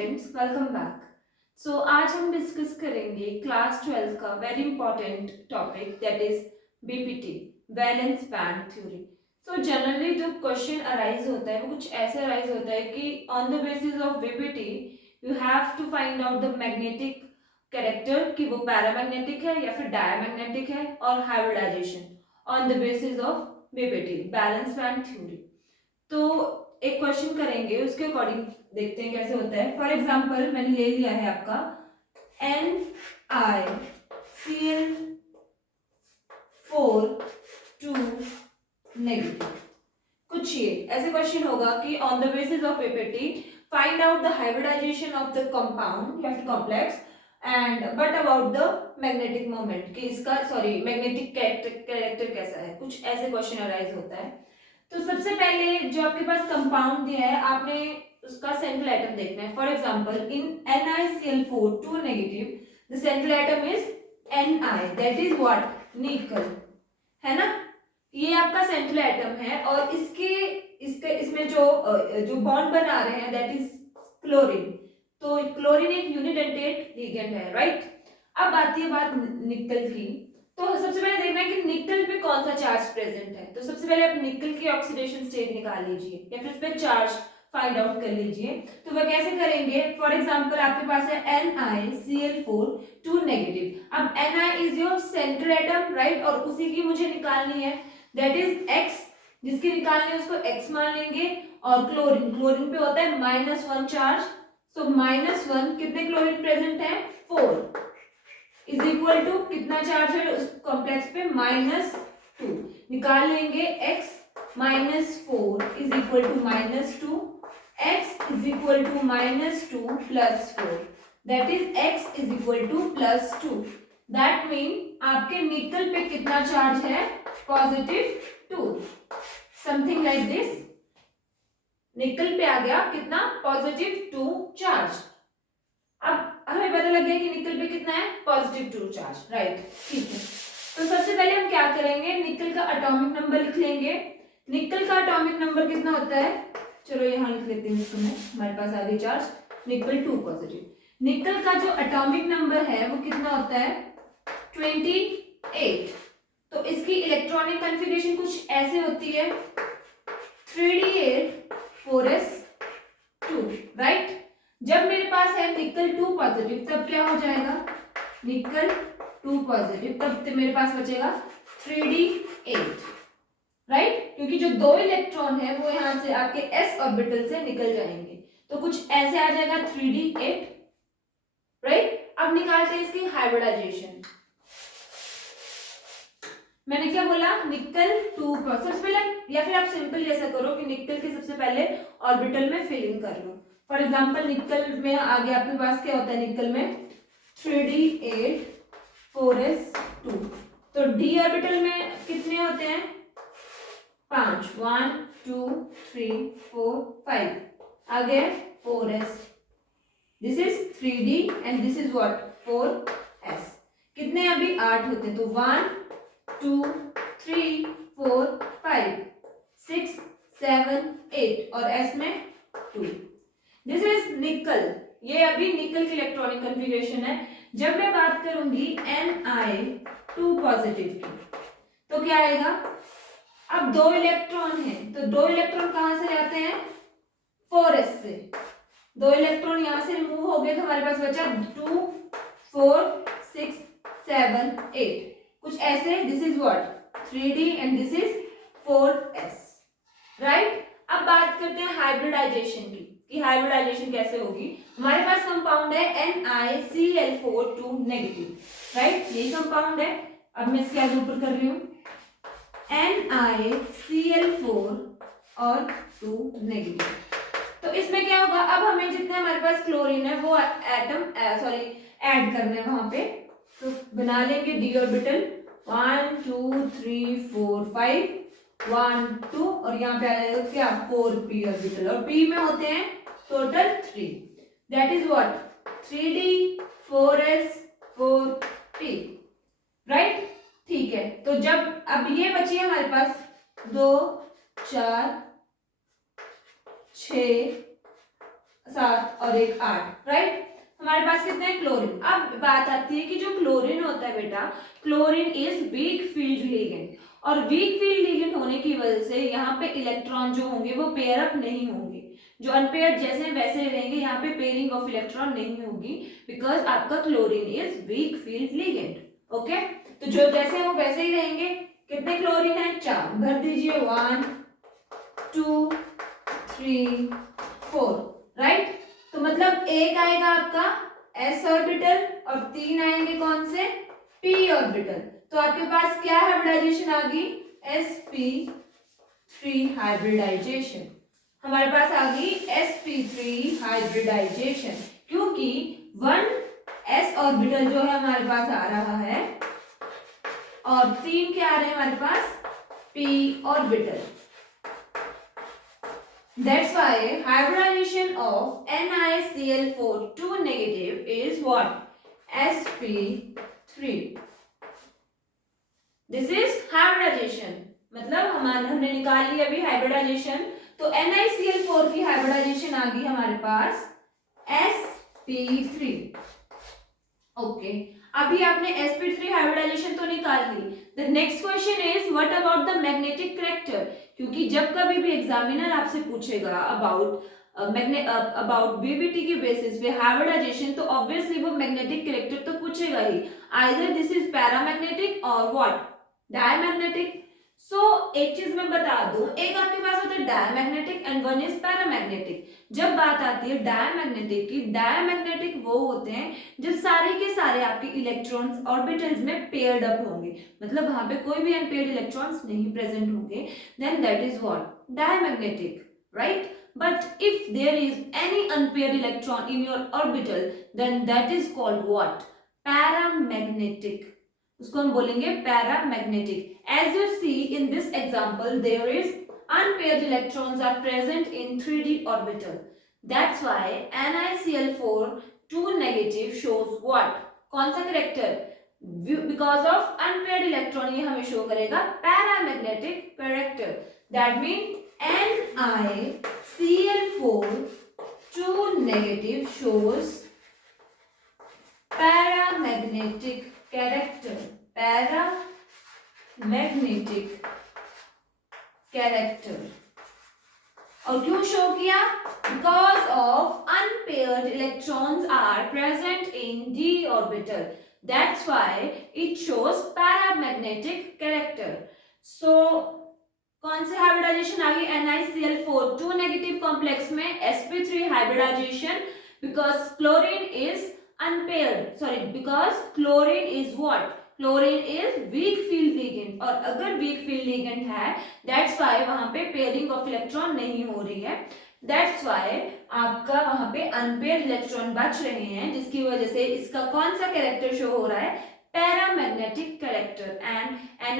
Students, welcome back. सो आज हम discuss करेंगे क्लास 12 का very important topic that is VBT, valence bond theory. So generally जो question arise होता है वो कुछ ऐसे अराइज होता है कि on the basis of VBT you have to find out the magnetic character कि वो पैरामैग्नेटिक है या फिर डायमैग्नेटिक है, और hybridisation on the basis of VBT, valence bond theory. तो एक क्वेश्चन करेंगे, उसके अकॉर्डिंग देखते हैं कैसे होता है। फॉर एग्जाम्पल मैंने ले लिया है आपका NiCl4 2 नेगेटिव। कुछ ये ऐसे क्वेश्चन होगा कि on the basis of VBT find out the hybridisation of the compound या फिर complex and but about the magnetic moment कि इसका मैग्नेटिक कैरेक्टर कैसा है। कुछ ऐसे क्वेश्चन अराइज होता है। तो सबसे पहले जो आपके पास कंपाउंड दिया है आपने उसका सेंट्रल एटम देखना है। For example in NiCl4 2 negative the central atom is Ni, that is what, निकल, है ना। ये आपका सेंट्रल एटम है और इसमें जो बॉन्ड बना रहे हैं दैट इज क्लोरीन। तो क्लोरीन एक यूनिडेंटेट लिगेंड है, राइट। अब आती है बात निकल की। तो सबसे पहले देखना है कि निकल पे कौन सा चार्ज प्रेजेंट है। तो सबसे पहले आप निकल की ऑक्सीडेशन स्टेट निकाल लीजिए या फिर उस पे चार्ज फाइंड आउट कर लीजिए। तो वह कैसे करेंगे, फॉर एग्जांपल आपके पास है NiCl4 2 नेगेटिव। अब Ni is your central atom, right, और उसी की मुझे निकालनी है दैट इज X। जिसकी निकालनी है उसको X मान लेंगे। और क्लोरीन पे होता है -1 चार्ज। सो -1 कितने क्लोरीन प्रेजेंट है, 4 इज इक्वल टू कितना चार्ज है उस कॉम्प्लेक्स पे, -2। निकाल लेंगे X -4 is equal to -2, X is equal to -2 plus 4, that is X is equal to +2। That mean आपके निकल पे कितना चार्ज है, +2, समथिंग लाइक दिस। निकल पे आ गया कितना, +2 चार्ज। अब हमें पता लग गया कि निकल पे कितना है, +2 चार्ज, राइट, ठीक है। तो सबसे पहले हम क्या करेंगे, निकल का एटॉमिक नंबर लिख लेंगे। निकल का एटॉमिक नंबर कितना होता है, चलो यहाँ लिख लेते हैं इसको मैं, हमारे पास आ गई चार्ज, निकल 2 पॉजिटिव। निकल का जो एटॉमिक नंबर है वो कितना होता है, 28। तो इसकी इलेक्ट्रॉनिक कॉन्फ़िगरेशन कुछ ऐसे होती है, 3d8 4s2, राइट। जब मेरे पास है निकल 2 पॉजिटिव तब क्या हो जाएगा, निकल 2 पॉजिटिव, तब मेरे पास बचेगा 3d8, राइट, क्योंकि जो 2 इलेक्ट्रॉन है वो यहां से आपके s ऑर्बिटल से निकल जाएंगे। तो कुछ ऐसे आ जाएगा 3d8, राइट। अब निकालते हैं इसकी हाइब्रिडाइजेशन। मैंने क्या बोला, निकल 2 सबसे पहले, या फिर आप सिंपल ऐसा करो कि निकल के सबसे पहले ऑर्बिटल में फिलिंग कर लो। फॉर एग्जाम्पल निकल में आगे आपके पास क्या होता है, निकल में 3d8 4s2। तो d ऑर्बिटल में कितने होते हैं, 5, 1 2 3 4 5, आगे 4s, this is 3d and this is what, 4s। कितने अभी 8 होते हैं, तो 1 2 3 4 5 6 7 8 और s में 2। दिस इज निकल, ये अभी निकल की इलेक्ट्रॉनिक कॉन्फ़िगरेशन है। जब मैं बात करूंगी Ni2 पॉजिटिव की तो क्या आएगा, अब 2 इलेक्ट्रॉन है तो 2 इलेक्ट्रॉन कहां से आते हैं, 4s से। 2 इलेक्ट्रॉन यहां से रिमूव हो गए तो हमारे पास बचा 2 4 6 7 8, कुछ ऐसे। This is what, 3d and this is 4s, right. अब बात करते हैं हाइब्रिडाइजेशन की, कि हाइब्रिडाइजेशन कैसे होगी। हमारे पास कंपाउंड है NiCl4 2 नेगेटिव, राइट, यही कंपाउंड है। अब मैं इसके आगे ऊपर कर रही हूं NiCl4 और 2 नेगेटिव। तो इसमें क्या होगा, अब हमें जितने हमारे पास क्लोरीन है वो एटम ऐड करना है वहां पे। तो बना लेंगे d ऑर्बिटल, 1 2 3 4 5 1 2 और यहाँ पे आ जाएगा क्या, 4p ऑर्बिटल, और p में होते हैं total 3, that is what, 3d 4s 4p, right, ठीक है। तो जब अब ये बची है हमारे पास 2 4 6 7 और एक 8, राइट। हमारे पास कितने हैं क्लोरीन। अब बात आती है कि जो क्लोरीन होता है बेटा, chlorine is weak field ligand, और वीक फील्ड लिगेंड होने की वजह से यहाँ पे इलेक्ट्रॉन जो होंगे वो पेयर अप नहीं होंगे, जो अनपेयर्ड जैसे वैसे रहेंगे, यहाँ पे पेयरिंग ऑफ इलेक्ट्रॉन नहीं होगी, बिकॉज आपका chlorine is weak field ligand. Okay, तो जो जैसे हैं वो वैसे ही रहेंगे। कितने क्लोरीन है? 4, भर दीजिए 1 2 3 4, राइट। तो मतलब एक आएगा आपका s ऑर्बिटल और 3 आएंगे कौन से? p orbital. तो आपके पास क्या हाइब्रिडाइजेशन आ गई? sp3 hybridisation. हमारे पास आ गई sp3 हाइब्रिडाइजेशन, क्योंकि 1 s ऑर्बिटल जो है हमारे पास आ रहा है और 3 क्या आ रहे हैं हमारे पास? p orbital. That's why hybridization of NiCl4 2 negative is what? sp3. This is hybridization. मतलब हमने निकाल ली अभी हाइब्रिडाइजेशन, तो NiCl4 की हाइब्रिडाइजेशन आ गई हमारे पास sp3। ओके, अभी आपने sp3 हाइब्रिडाइजेशन तो निकाल ली। The next question is what about the magnetic character, क्योंकि जब कभी भी एग्जामिनर आपसे पूछेगा अबाउट बीबीटी के बेसिस पे हाइब्रिडाइजेशन, तो ऑब्वियसली वो मैग्नेटिक कैरेक्टर तो पूछेगा ही। आइदर दिस इज पैरामैग्नेटिक और व्हाट? डायमैग्नेटिक। सो एक चीज मैं बता दूं, एक आपके पास होता है diamagnetic and one is paramagnetic. जब बात आती है डायमैग्नेटिक की, डायमैग्नेटिक वो होते हैं जब सारे के सारे आपके इलेक्ट्रॉन्स ऑर्बिटल्स में पेयर्ड अप होंगे, मतलब वहां पे कोई भी अनपेयर्ड इलेक्ट्रॉन्स नहीं प्रेजेंट होंगे, then that is what? Diamagnetic, right. But if there is any unpaired electron in your orbital, then that is called what? Paramagnetic. उसको हम बोलेंगे paramagnetic. As you see in this example, there is unpaired electrons are present in 3D orbital. That's why NiCl4 2 negative shows what? कौन सा character? Because of unpaired electron ये हमें show करेगा paramagnetic character. That means NiCl4 2 negative shows paramagnetic character, paramagnetic character। और क्यों show किया? Because of unpaired electrons are present in d orbital, that's why it shows paramagnetic character। So कौन से hybridisation आ गई? NiCl4 2 negative complex में sp3 hybridisation, because chlorine is unpaired, sorry, because chlorine is what? Chlorine is weak field ligand, और अगर weak field ligand है, that's why वहां पे pairing of electron नहीं हो रही है, that's why आपका वहां पे unpaired electron बच रहे हैं, जिसकी वजह से इसका कौन सा कैरेक्टर शो हो रहा है? Paramagnetic character. And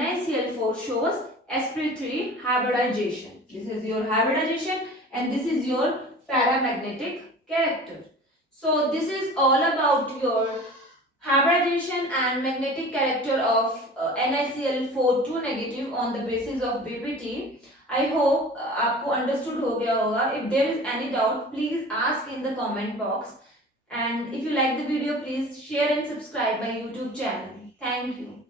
NiCl4 shows sp3 hybridization. This is your hybridization and this is your paramagnetic character. So this is all about your hybridization and magnetic character of NiCl4 2 negative on the basis of BPT. I hope आपको understood हो गया होगा. If there is any doubt, please ask in the comment box. And if you like the video, please share and subscribe my YouTube channel. Thank you.